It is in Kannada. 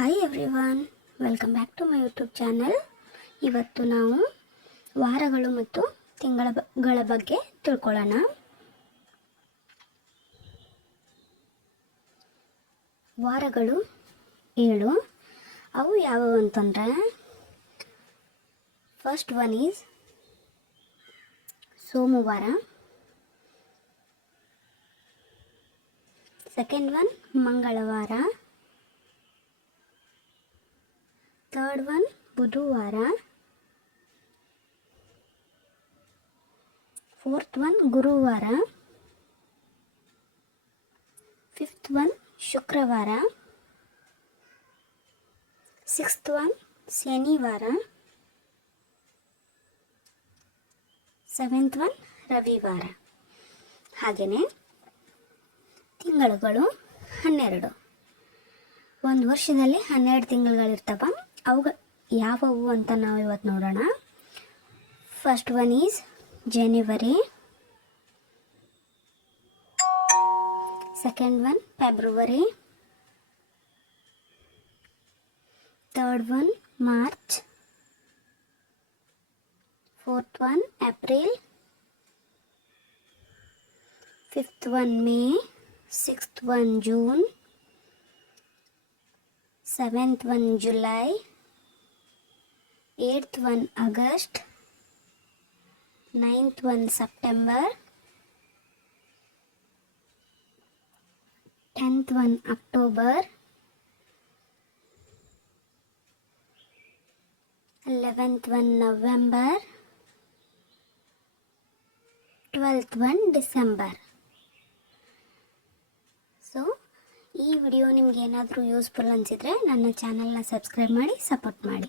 Hi everyone welcome back to my YouTube channel ಇವತ್ತು ನಾವು ವಾರಗಳು ಮತ್ತು ತಿಂಗಳ ಬಗ್ಗೆ ತಿಳ್ಕೊಳ್ಳೋಣ. ವಾರಗಳು ಏಳು. ಅವು ಯಾವುವು ಅಂತಂದರೆ ಫಸ್ಟ್ ಒನ್ ಈಸ್ ಸೋಮವಾರ. ಸೆಕೆಂಡ್ ಒನ್ ಮಂಗಳವಾರ. ಥರ್ಡ್ ಒನ್ ಬುಧವಾರ ಫೋರ್ತ್ ಒನ್ ಗುರುವಾರ ಫಿಫ್ತ್ ಒನ್ ಶುಕ್ರವಾರ ಸಿಕ್ಸ್ತ್ ಒನ್ ಶನಿವಾರ ಸೆವೆಂತ್ ಒನ್ ರವಿವಾರ ಹಾಗೆಯೇ ತಿಂಗಳುಗಳು ಹನ್ನೆರಡು. ಒಂದು ವರ್ಷದಲ್ಲಿ ಹನ್ನೆರಡು ತಿಂಗಳುಗಳಿರ್ತವ ಅವು ಯಾವುವು ಅಂತ ನಾವು ಇವತ್ತು ನೋಡೋಣ. First one is January second one February third one March fourth one April fifth one May sixth one June seventh one July eighth one August ninth one September tenth one October eleventh one November twelfth one December so ಈ ವಿಡಿಯೋ ನಿಮ್ಗೆ ಏನಾದರೂ ಯೂಸ್ಫುಲ್ ಅನಿಸಿದರೆ ನನ್ನ ಚಾನಲ್ನ ಸಬ್ಸ್ಕ್ರೈಬ್ ಮಾಡಿ ಸಪೋರ್ಟ್ ಮಾಡಿ.